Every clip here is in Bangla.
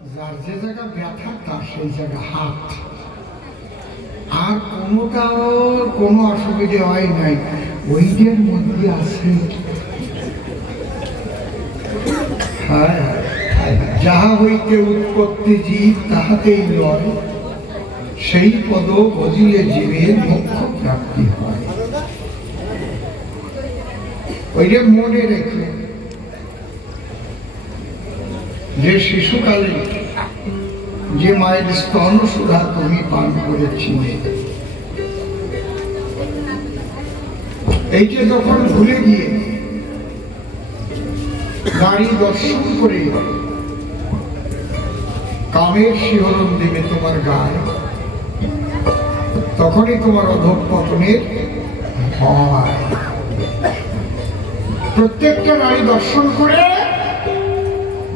যার যে জায়গা ব্যথা তার সেই জায়গা হাত, আর কোনোটাও কোনো অসুবিধা হয় নাই, ওইটার মধ্যে আছে। যাহা হইতে উৎপত্তি জীব তাহাতেই লয়, সেই পদ ভজিলে জীবের মোক্ষ প্রাপ্তি হয়। ওইটা মনে রেখে যে শিশুকালে যে মায়ের স্তন সুধা তুমি পান করেছিলে, এইটা যখন ভুলে গিয়ে নারী দর্শন করে কামের শিহরণ দেবে তোমার গায়ে, তখনই তোমার অধঃপতনের ভয়। প্রত্যেকটা নারী দর্শন করে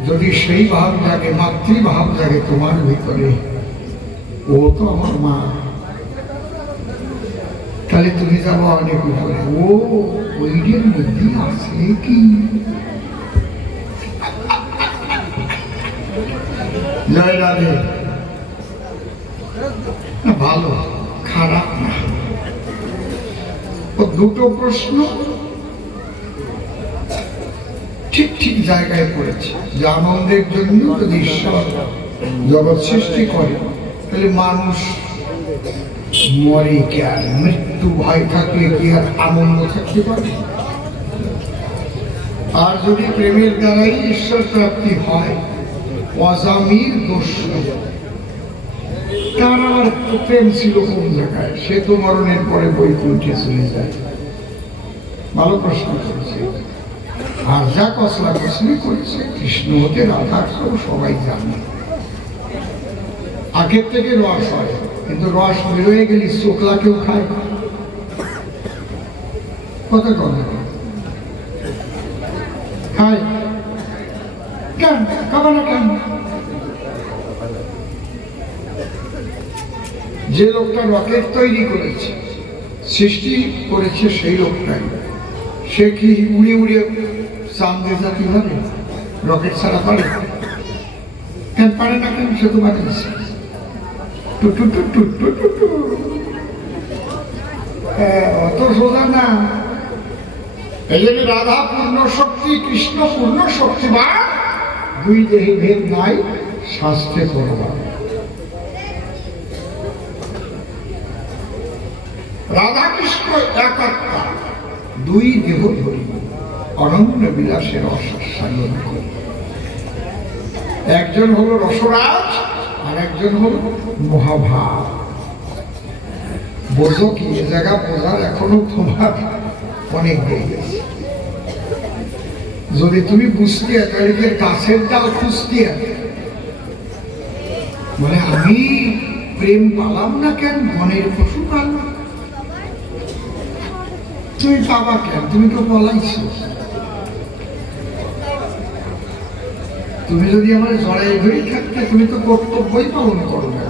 যদি সেই ভাব জাগে, মাতৃভাব জাগে তোমার ভিতরে, ও তো আমার মা, তাহলে তুমি যাবো অনেক উপরে। ও ওইটার মধ্যে আছে কি? জয় রাধে। ভালো খারাপ না, ও দুটো প্রশ্ন ঠিক ঠিক জায়গায় পড়েছে। যে আনন্দের জন্য যদি ঈশ্বর জগৎ সৃষ্টি করে, তাহলে মানুষ মরে কি আর? মৃত্যু ভয় থাকলে কি আর আনন্দ থাকতে পারে? আর যদি প্রেমের দ্বারাই ঈশ্বর প্রাপ্তি হয়, অজামির দোষ, তার আমার প্রেম ছিল কোন জায়গায়? সে তো মরণের পরে বৈকুণ্ঠে চলে যায়। ভালো প্রশ্ন করেছে। আর যা কসলা কসলি করেছে, কৃষ্ণ হতে রাধা সবাই জানে। আগের থেকে রস হয়, কিন্তু রস বেরোয় গেলে চোখলা কেউ খায়, কথা কথা খায় কেন? খাবে না কেন? যে লোকটা রকেট তৈরি করেছে, সৃষ্টি করেছে, সেই লোকটাই, সে কি উড়ে উড়ে চাঁদে যেতে পারে? রকেট ছাড়া পারে? কেন পারে না? কেন? সে তো বানিয়েছে। অত সোজা না। এই জন্য রাধা পূর্ণ শক্তি, কৃষ্ণ পূর্ণ শক্তিবান, দুই দেহে ভেদ নাই, শাস্ত্রে করবা। রাধা কৃষ্ণ একাত্মা, দুই দেহ ধরি অনন্য বিলাসের অসায়ন করি। একজন হলো রসরাজ, আর একজন হলো মহাভাব। বোঝো কি? এ জায়গা বোঝার এখনো তোমার অনেক দেরি আছে। যদি তুমি বুঝতে তাহলে গাছের ডাল খুঁজতে, বলে আমি প্রেম পালাম না কেন? বনের পশু পালাম। তুমি পাবা কেন? তুমি তো বলাইছো। তুমি যদি আমার জড়াই ধরে থাকতে, তুমি তো কর্তব্যই পালন করো না।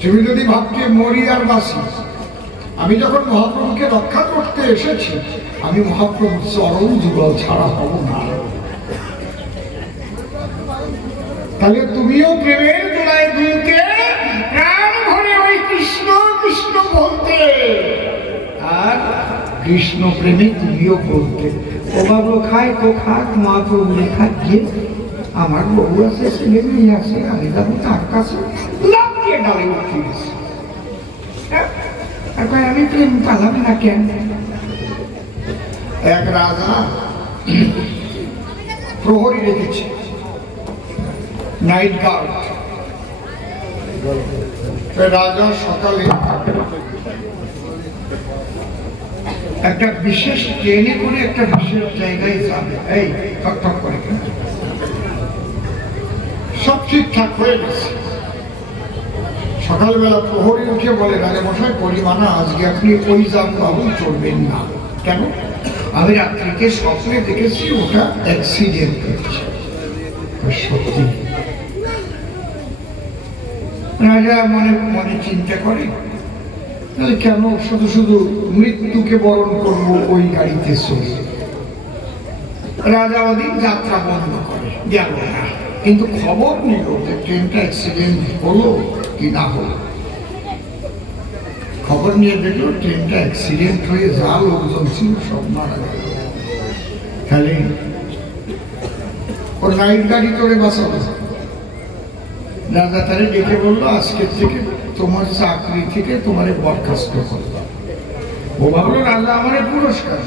তুমি যদি ভাবতে মরি আর বাঁচি, আমি যখন মহাপ্রভুকে রক্ষা করতে এসেছি, আমি মহাপ্রভুর চরণ যুগল ছাড়া হব না। তাহলে তুমিও প্রেমের দোলায় দুলতে, প্রাণ ভরে ওই কৃষ্ণ কৃষ্ণ বলতে, আর কৃষ্ণ প্রেমে তুমিও বলতে। ও বাবু খায় তো খাক, মা প্রভু লেখা গিয়ে আমার বউ আছে, ছেলে মেয়ে আছে, আমি যাবো তার কাছে, লাভ দিয়ে ডালে উঠে গেছে। আমি প্রেম পালাম না কেন? এক রাজা প্রহরী রেখেছে, নাইট গার্ড। রাজা সকালে একটা বিশেষ ট্রেনে করে একটা বিশেষ জায়গায় যাবে। এই ঠক করে সব ঠিকঠাক হয়ে গেছে। সকালবেলা প্রহরী উঠে বলে, রাজা মশাই, পরিমাণা আজকে আপনি ওই যানবাহন চড়বেন না। কেন? আমি রাত্রিকে স্বপ্নে দেখেছি ওটা অ্যাক্সিডেন্ট হয়েছে। সত্যি? রাজা মনে মনে চিন্তা করে, তাহলে কেন শুধু শুধু মৃত্যুকে বরণ করবো ওই গাড়িতে চলে? রাজা ওদিন যাত্রা বন্ধ করে, গেল না। কিন্তু খবর নিল যে ট্রেনটা অ্যাক্সিডেন্ট হলো কি না হলো। খবর নিয়ে দেখলো ট্রেনটা অ্যাক্সিডেন্ট হয়ে যা লোকজন ছিল সব মারা গেল। তাহলে ওর নাইট গাড়ি করে বাঁচালো। রাজা তারে ডেকে বললো, আজকের থেকে তোমার চাকরি থেকে তোমারে বরখাস্ত করলাম। ও ভাবলো রাজা আমারে পুরস্কার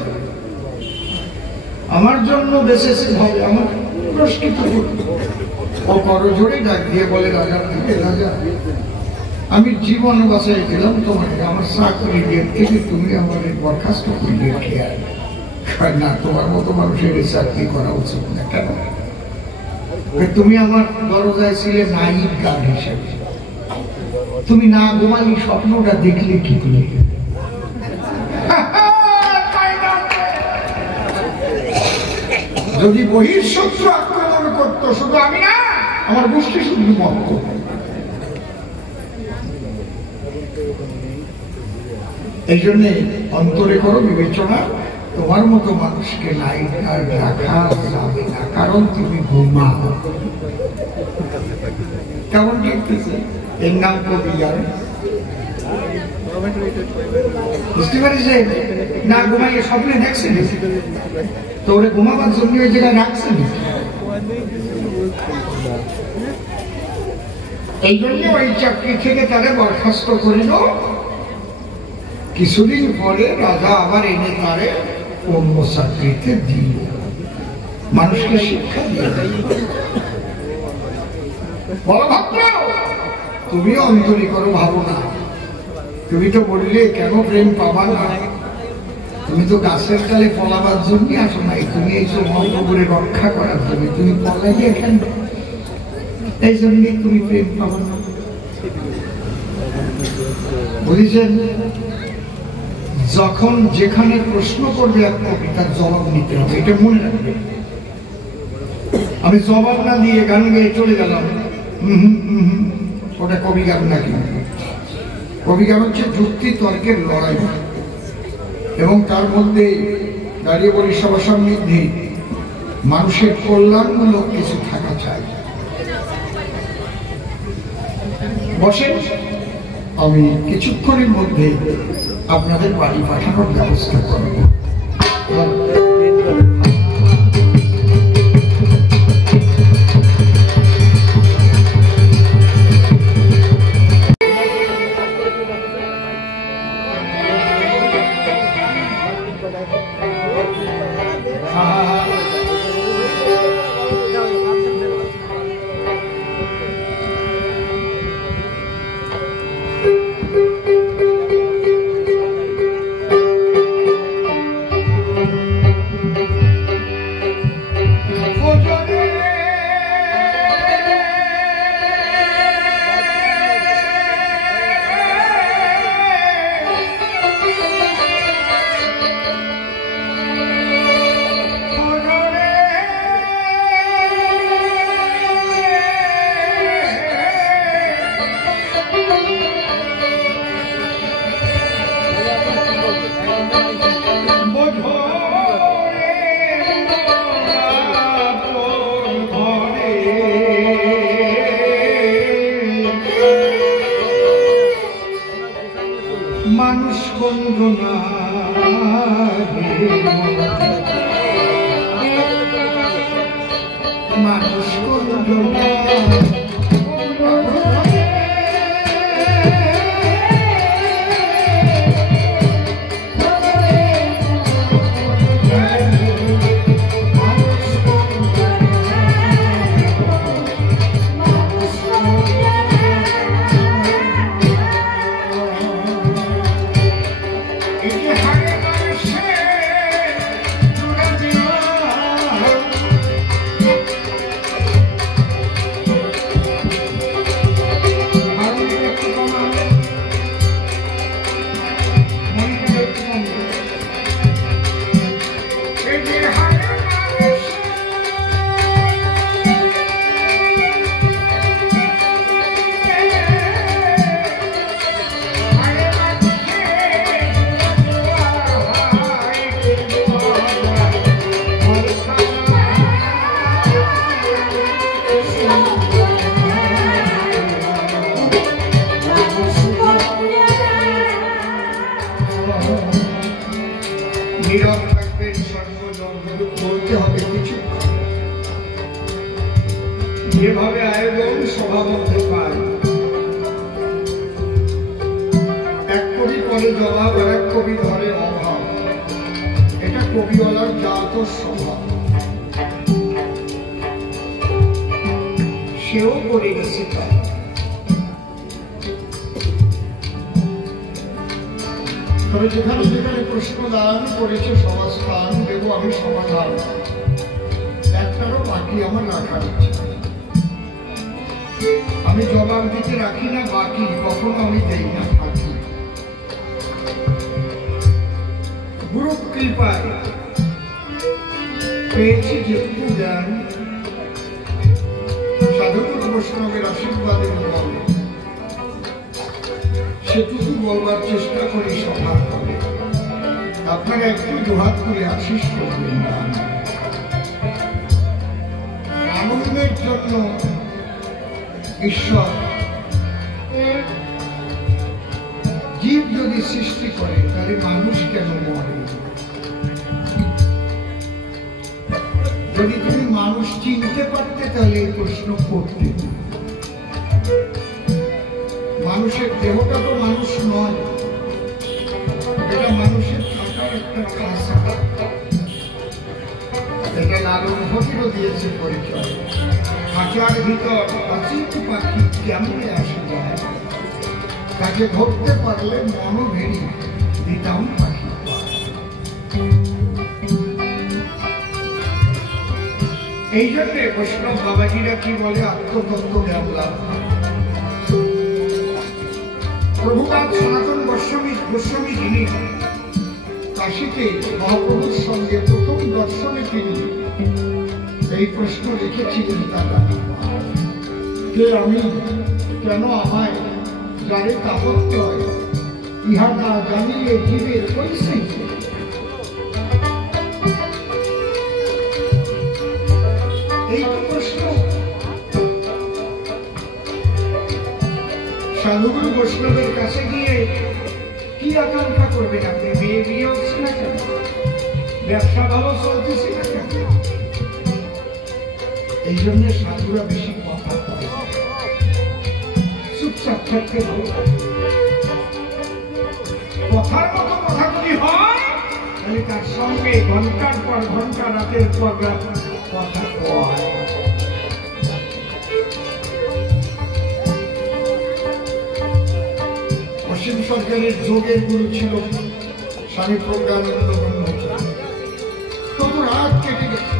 আমার জন্য বেঁচেছে ভাবে আমার পুরস্কৃত করলো। ও করজোড়ে ডাক দিয়ে বলে রাজার থেকে, রাজা আমি জীবন বাঁচাই দিলাম তোমাকে, আমার চাকরি ডেট থেকে তুমি আমার বরখাস্ত করলে খেয়াল না, তোমার মতো মানুষের চাকরি করা উচিত না। কেন? তুমি আমার দরজায় ছিলে নাইট গার্ড হিসেবে, তুমি না ঘুমালি স্বপ্নটা দেখলে কি করে? যদি বহিঃশত্রু আক্রমণ করতো শুধু আমি না, আমার গোষ্ঠী শুধু মত। এই জন্য অন্তরে করো বিবেচনা, তোমার মতো মানুষকে নাইট গার্ড রাখা যাবে না, কারণ তুমি ঘুমাও। কেমন দেখতেছে? এর নাম কবি গান। বুঝতে পারিস না, ঘুমাইয়ে স্বপ্নে দেখছেন তো ওরে ঘুমাবার জন্য ওই জায়গায় রাখছেন। এই জন্য ওই চাকরি থেকে তারা বরখাস্ত করিল। কিছুদিন পরে রাজা আবার এনে তারে অন্য চাকরিতে দিল, মানুষকে শিক্ষা দিয়ে। বড় ভাবল, তুমি অন্তরী করো, ভাবো না। তুমি তো বললে কেন প্রেম পাবা না, তুমি তো গাছের কালে পলাবার জন্য আসো নাই, তুমি এই সব মহাপ্রভুরে রক্ষা করার জন্য। তুমি পলাইলে কেন? এই জন্য তুমি প্রেম পাবা না। বুঝেছেন? যখন যেখানে প্রশ্ন করবে এক কবি, তার জবাব নিতে হবে, এটা মনে রাখবে। আমি জবাব না দিয়ে গান গেয়ে চলে গেলাম, ওটা কবি গান নাকি? কবি গান হচ্ছে যুক্তি তর্কের লড়াই, এবং তার মধ্যে দাঁড়িয়ে বলি সবার সামনে মানুষের কল্যাণমূলক কিছু থাকা চাই। বসেন, আমি কিছুক্ষণের মধ্যে আপনাদের বাড়ি পাঠানোর ব্যবস্থা করব। মানুষ বন্ধনা মানুষ বন্ধনা নীরব থাকবেন, সর্বজন বলতে হবে কিছু। যেভাবে আয়োজন সভাবদ্ধ পায়, এক কবি পরে জবাব, আর এক কবি ধরে অভাব। এটা কবিওয়ালার জাত স্বভাব। সেও করে গেছে তাই। তবে যেখানে যেখানে প্রশ্নদান করেছে সমাজস্থান দেব আমি সমাধান, একটারও বাকি আমার রাখার ইচ্ছা। আমি জবাব দিতে রাখি না বাকি, কখনো আমি দেই না ফাঁকি। গুরু কৃপায় পেয়েছি যেটুকু জ্ঞান, সাধুগুরু বৈষ্ণবের আশীর্বাদের বলে সেটুকু বলবার চেষ্টা করি সভা করে। আপনারা একটু দুহাত করে আশীষ করবেন। আনন্দের জন্য ঈশ্বর জীব যদি সৃষ্টি করে, তাহলে মানুষ কেন মরে? যদি তুমি মানুষ চিনতে পারতে, তাহলে এই প্রশ্ন করতে। মানুষের দেহটা তো মানুষ নয়, এটা মানুষের থাকার একটা খাসা। এটা লালন ফকিরও দিয়েছে পরিচয়। খাঁচার ভিতর অচিন্ত পাখি কেমনে আসে যায়, তাকে ধরতে পারলে মনো ভেরি দিতাম পাখি। এই জন্যে বৈষ্ণব বাবাজিরা কি বলে, আত্মতত্ত্ব জ্ঞান লাভ। প্রভুপাদ সনাতন গোস্বামী যিনি কাশীতে মহাপ্রভুর সঙ্গে প্রথম দর্শনে তিনি এই প্রশ্ন রেখেছিলেন, তারা কে আমি, কেন আমায় যারে তাপত্রয়, ইহা না জানিলে জীবের কইছে। এই প্রশ্ন সাধুগুরু বৈষ্ণবের কাছে গিয়ে কি আকাঙ্ক্ষা করবেন আপনি? মেয়ে বিয়ে হচ্ছে না কেন? ব্যবসা ভালো চলতেছে না কেন? এই জন্য সাধুরা বেশি কথা বলে, চুপচাপ থাকতে হবে। কথার মতো কথা যদি হয়, তাহলে তার সঙ্গে ঘন্টার পর ঘন্টা, রাতের পর রাত কথা কয়। অসীম সরকারের যোগের গুরু ছিল স্বামী প্রজ্ঞানন্দ ব্রহ্মচারী। তত রাত কেটে গেছে,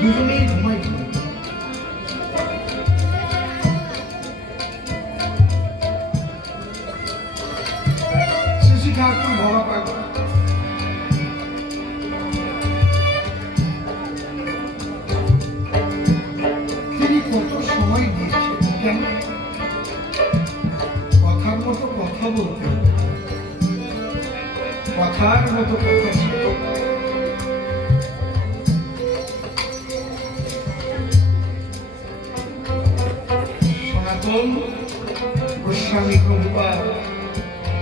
দুজনেই ঘুমাই। শ্রী ঠাকুর ভবা পাগল, তিনি কত সময় দিয়েছেন, কেন? কথার মতো কথা বলতে, কথার মতো কথা ছিল। সনাতন গোস্বামী প্রভুপাদ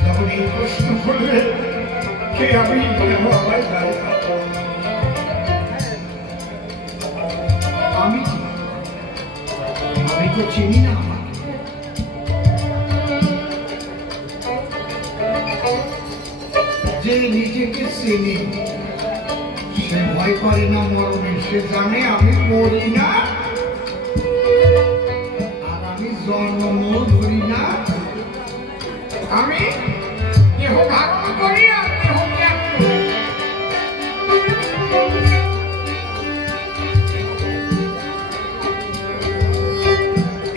যখন এই প্রশ্ন করলেন, কে আমি, আমি তো চিনি না আমাকে। যে নিজেকে চেনে সে ভয় করে না মরণে, সে জানে আমি মরি না, আর আমি জন্ম ধরি না, আমি দেহ ধারণ করি আর দেহ ত্যাগ করি।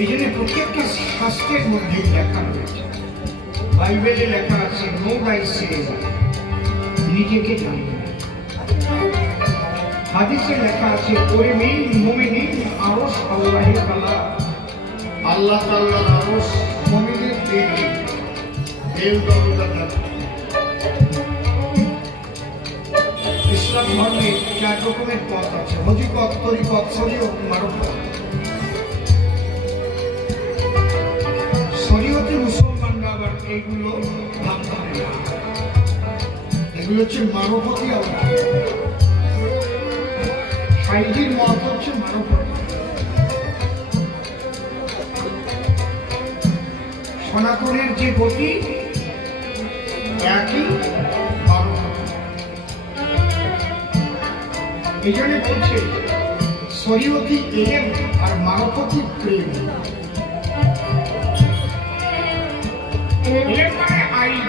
এই জন্য প্রত্যেকটা শাস্ত্রের মধ্যে লেখা রয়েছে, বাইবেলে লেখা আছে, নো thyself, নিজেকে জানি। হাদিসে লেখা আছে, ওরে মুমিনিন আরশ আল্লাহি তাআলা, আল্লাহ তাআলার আরশ মুমিনের দেহে, দেহ দরজা। ইসলাম ধর্মে 4 রকমের পথ আছে, হজিপথ, তরিকত, শরীয়ত, মারফত। এগুলো হচ্ছে মানবতী অবস্থা। সাইজির মত হচ্ছে মানবতী। সনাতনের যে গতি একই মানবতী। এই জন্য বলছে শরীয়তী এলেম আর মানবতী প্রেম। এলেম মানে আইন,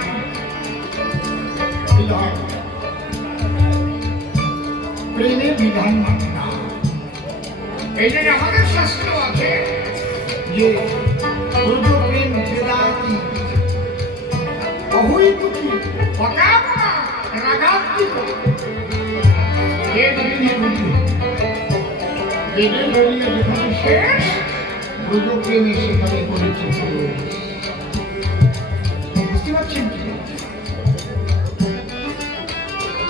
প্রেমের বিধান মানে না। এই জন্য আমাদের শাস্ত্র আছে যে দুর্গ প্রেম বেদান্তি অহৈতুকী অকামনা রাগাত্মিক বেদের ধরিয়ে যেখানে শেষ দুর্গ প্রেমে সেখানে করেছে। বুঝতে পারছেন কি?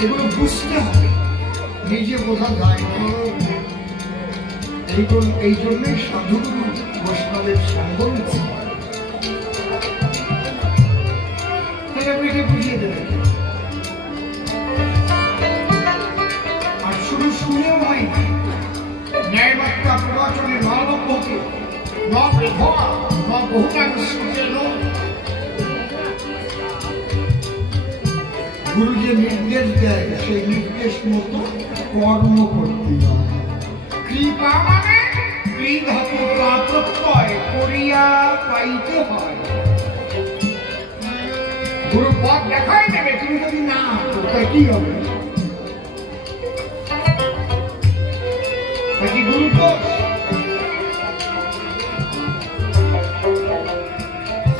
এগুলো বুঝতে হবে, নিজে বোঝা যায় না। এই জন্যই সাধুগুরু বৈষ্ণবের সঙ্গ নিতে হয়। আপনাকে বুঝিয়ে দেবে। আর শুধু শুনেও হয় না, ন্যায়বার্তা প্রবচনে নবভূতি নভা বহুতাংশেন গুরু যে নির্দেশ দেয় সেই নির্দেশ মতো কর্ম করতে হয়। কৃপা মানে প্রত্যয় করিয়া পাইতে হয়। গুরু পথ দেখাই দেবে, তুমি যদি না তাই কি হবে? গুরু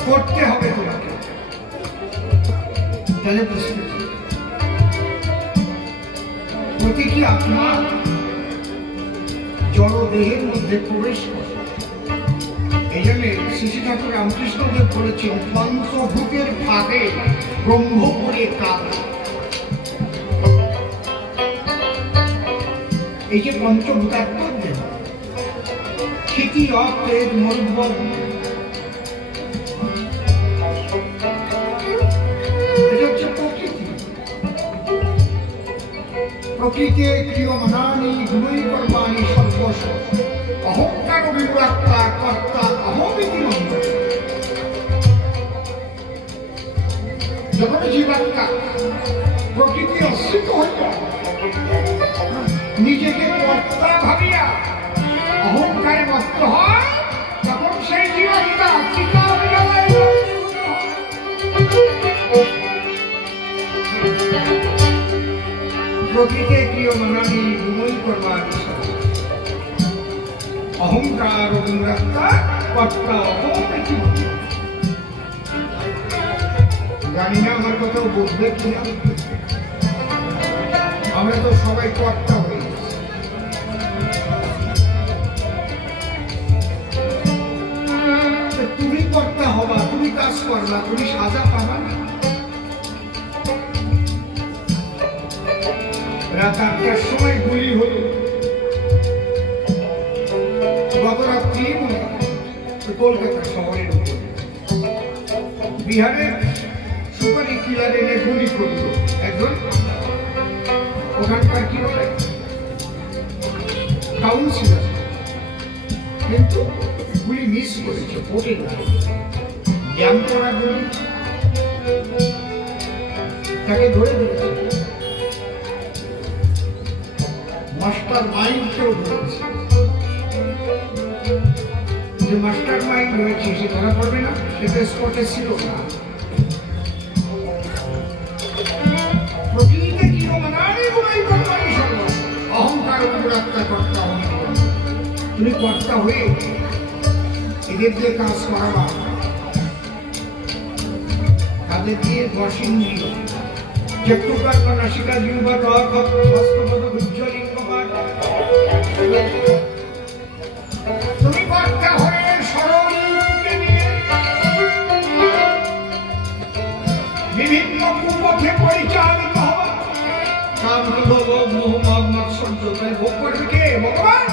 করতে হবে তোমাকে, তাহলে বুঝতে প্রতিটি আত্মা জড়দেহের মধ্যে প্রবেশ করে। এই জন্য শ্রী ঠাকুর রামকৃষ্ণদেব বলেছেন পঞ্চভূতের ভাগে ব্রহ্ম করে কাল। এই যে পঞ্চভূতাত্মক দেহ ক্ষিতি অতেজ মরুভূম, এটা হচ্ছে প্রকৃতি। প্রকৃতি ক্রিয়মানানি গুণই কর্মাণি সর্বস্ব অহংকার বিমূঢ়াত্মা কর্তা অহমিতি মন্দ। যখন জীবাত্মা প্রকৃতি অস্বীত হয়ে যায়, নিজেকে কর্তা ভাবিয়া অহংকারে মত্ত হয়, তখন সেই জীবাত্মা চিতা প্রকৃতি ক্রিয়মানানি গুণই কর্মাণি অহংকার বিমূঢ়াত্মা কর্তা অহমিতি মন্দ। জানি না আমার কথাও বুঝবে কিনা। আমরা তো সবাই কর্তা হয়ে গেছি। তুমি কর্তা হবা, তুমি কাজ করবা, তুমি সাজা পাবা না। রাত 8টার সময় গুলি হলো, গত রাত্রি কলকাতা শহরের উপর বিহারের সুপারি কিলার এনে গুলি করল একজন ওখানকার কি বলে কাউন্সিলর, কিন্তু গুলি মিস করেছে, ফোটে না, জ্ঞান করা গুলি তাকে ধরে ধরেছে। মাস্টার মাইন্ডকেও ধরেছে। যে মাস্টার মাইন্ড হয়েছে সে ধরা পড়বে না, সেটা স্পটে ছিল না। প্রকৃতিতে কি মানানি গুণই কর্মাণি সর্বস্ব অহংকার বিমূঢ়াত্মা কর্তা অহমিতি মন্দ। তুমি কর্তা হয়ে এদের দিয়ে কাজ করাবা, তাদের দিয়ে দশিন্দ্রিয় চক্ষুকার নাসিকা জিহ্বা ত্বক হস্তপদ উজ্জ্বলিঙ্গ পাঠ, তুমি কর্তা হয়ে সরলকে নিয়ে বিভিন্ন কুপথে পরিচালিত হওয়া। কাম ক্রোধ মোহ মদ মাৎসর্য ভোগ করবে কে? ভগবান।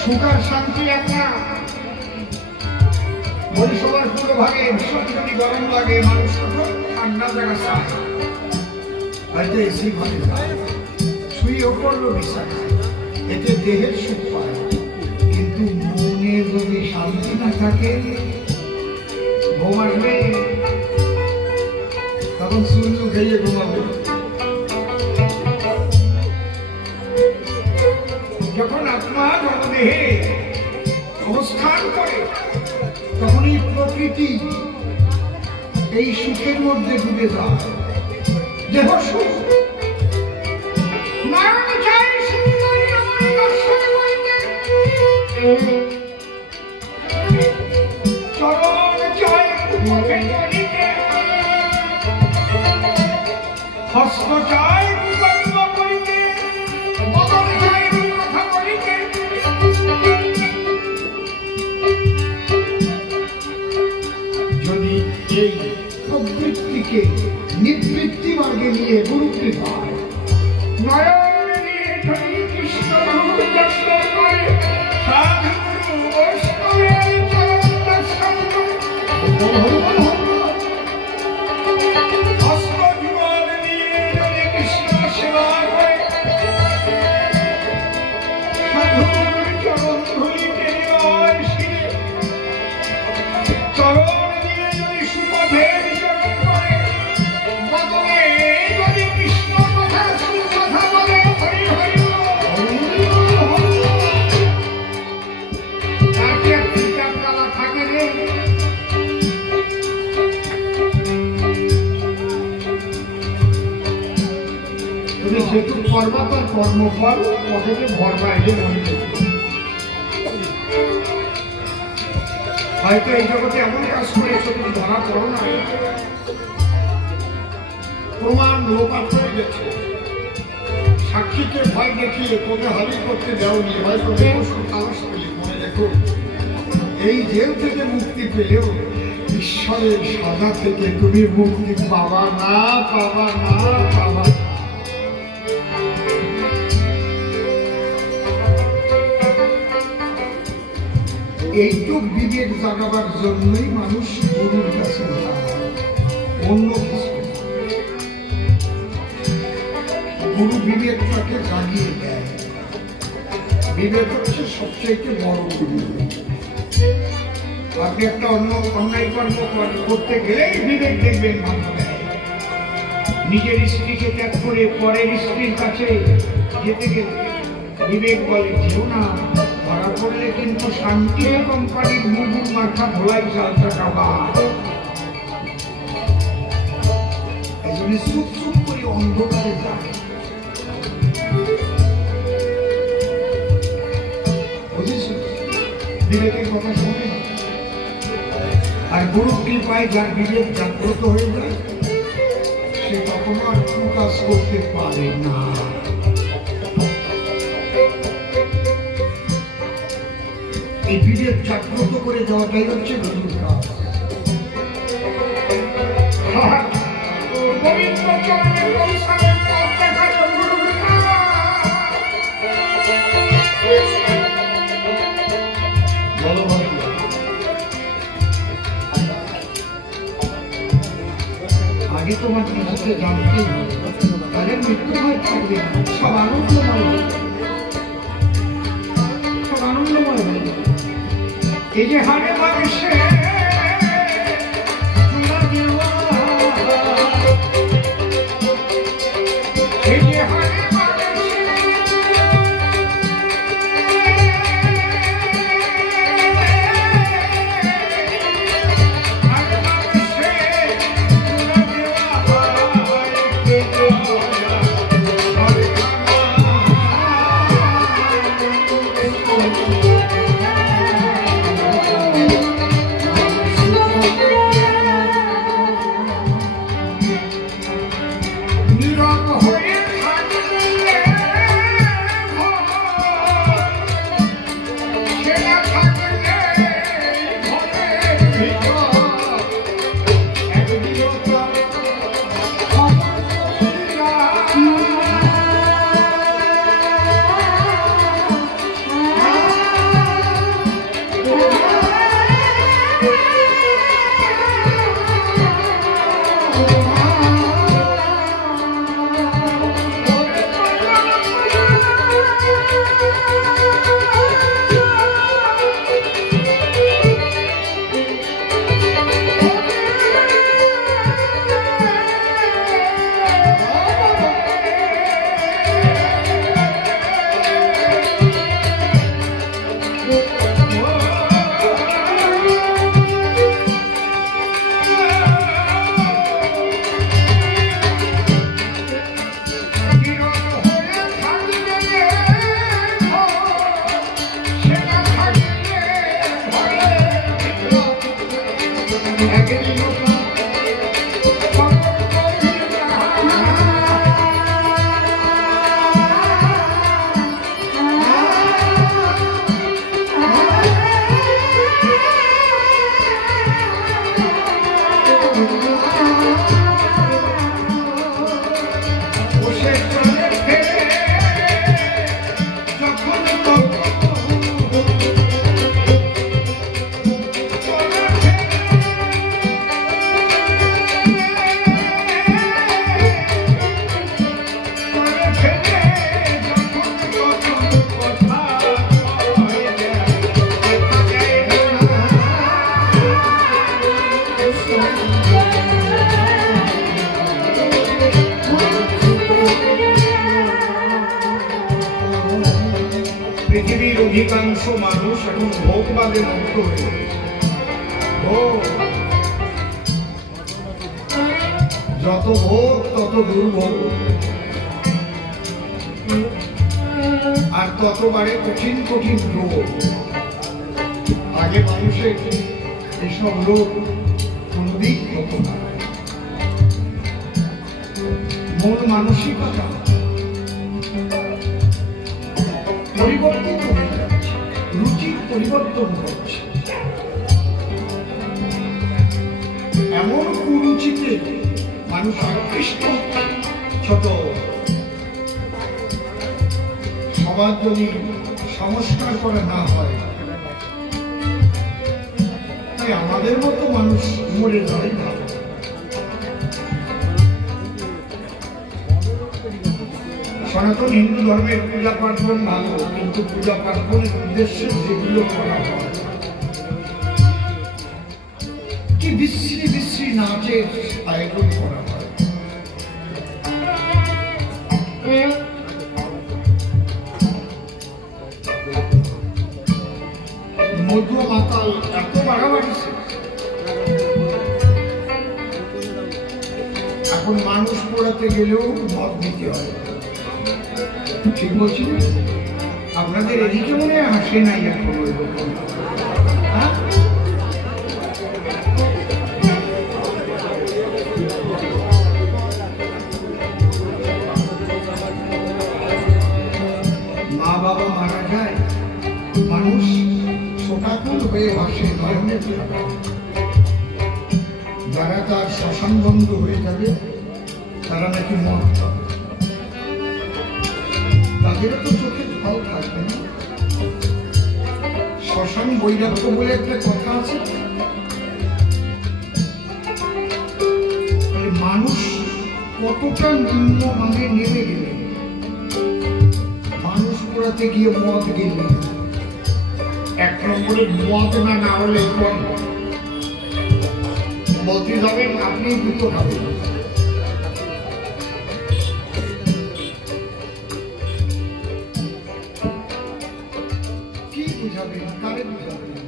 সুখ আর শান্তি একটা, পরিষেবার পুরো ভাগে ভীষণ যদি গরম লাগে মানুষ ঠান্ডা জায়গা চায়, হয়তো এসি ঘরে যায়, শুয়েও পড়লো বিছানা, এতে দেহের সুখ পায়। কিন্তু মনে যদি শান্তি না থাকে, ঘুম আসবে, তখন সূর্য খেয়ে ঘুমাবে। যখন আত্মা জনদেহে অবস্থান করে, তখন এই প্রকৃতি এই সুখের মধ্যে ডুবে যায়। দেহ সুখ চরণ চায় মুখে চলিতে, হস্ত চায় কর্ম করিতে, বদন চায় কথা বলিতে। যদি এই প্রবৃত্তিকে নিবৃত্তি মার্গে নিয়ে গুরুকৃপা নয়ন নিয়ে যদি কৃষ্ণ দর্শন করে, সাধু বৈষ্ণবের চরণ দর্শন করে, হস্ত জীবন নিয়ে যদি কৃষ্ণ সেবা করে, সাধুর চরণ ধুলিতে নিবাস শিরে, চরণ নিয়ে যদি সুপথে বিচরণ করে, বদনে যদি কৃষ্ণ কথা সুকথা বলে, হরি হরি তাকে কিতাব কালা থাকে রে। তুমি যেটুকু করবা তার কর্মফল পকেটে ভরবা, এলে মনে করবে। হয়তো এই জগতে এমন কাজ করেছো তুমি ধরা পড়ো না, প্রমাণ লোপাট হয়ে গেছে। সাক্ষীকে ভয় দেখিয়ে তোকে হালি করতে দেওনি, হয়তো সাহস পেলে। মনে রেখো, এই জেল থেকে মুক্তি পেলেও ঈশ্বরের সাজা থেকে তুমি মুক্তি পাবা না, পাবা না, পাবা না। এইটুক বিবেক জাগাবার জন্যই মানুষ গুরুর কাছে যায়, অন্য কিছু। গুরু বিবেকটাকে জাগিয়ে দেয়। বিবেক হচ্ছে সবচেয়ে বড় গুরু। আপনি একটা অন্যায় কর্ম করতে গেলেই বিবেক দেখবেন বাধা দেয়। নিজের স্ত্রীকে ত্যাগ করে পরের স্ত্রীর কাছে যেতে গেলে বিবেক বলে যেও না, ধরা পড়লে কিন্তু শান্তি কোম্পানির মুগুর মাথা ধোলাই চালটা খাবা। এই জন্য চুপ চুপ করে অন্ধকারে যায়। বুঝেছ? বিবেকের কথা শোনে না। আর গুরু কৃপায় যার বিবেক জাগ্রত হয়ে যায়, সে কখনো আর প্রকাশ করতে পারে না। এই বিবেক জাগ্রত করে দেওয়াটাই হচ্ছে গুরুর কাজ। আগে তোমার নিজেকে জানতেই হবে, তাদের মৃত্যুময় থাকবে, সব আনন্দময় হবে, সব আনন্দময় হবে। এই যে হারে মানুষে এই যে হারে পৃথিবীর অধিকাংশ মানুষ এখন ভোগবাদে মুক্ত হয়ে যত ভোগ তত দুর্ভোগ, আর ততবারে কঠিন কঠিন রোগ। আগে মানুষের এইসব রোগ কোনদিন হতো না। মন মানসিকতা পরিবর্তিত হয়ে যাচ্ছে, রুচির পরিবর্তন হচ্ছে। এমন কুরুচিতে মানুষ আকৃষ্ট। ছোট সমাজ যদি সংস্কার করা না হয়, তাই আমাদের মতো মানুষ মরে যায় না। সনাতন হিন্দু ধর্মের পূজা পার্বণ ভালো, কিন্তু পূজা পার্বণের উদ্দেশ্যে যেগুলো করা হয়, কি বিশ্রী বিশ্রী নাচের আয়োজন করা হয়। মধ্য মাতাল এত বাড়াবাড়িছে, এখন মানুষ পড়াতে গেলেও মত দিতে হয়। ঠিক বলছি? আপনাদের এদিকে মনে হাসে নাই এখন ওই রকম। মা বাবা মারা যায়, মানুষ শোকাকুল হয়ে বাসে ধর্মের। যারা তার শ্মশান বন্ধ হয়ে যাবে তারা নাকি মত পাবে, তাদেরও তো চোখে ফল থাকবে না। শ্মশান বৈরাগ্য বলে একটা কথা আছে। মানুষ কতটা নিম্ন ভাবে নেমে গেলে, মানুষ পোড়াতে গিয়ে মদ গেলে, এক নম্বরে মদ না হলে বলতে যাবেন আপনি দুটো খাবেন। কি বুঝাবেন, কারে বুঝাবেন?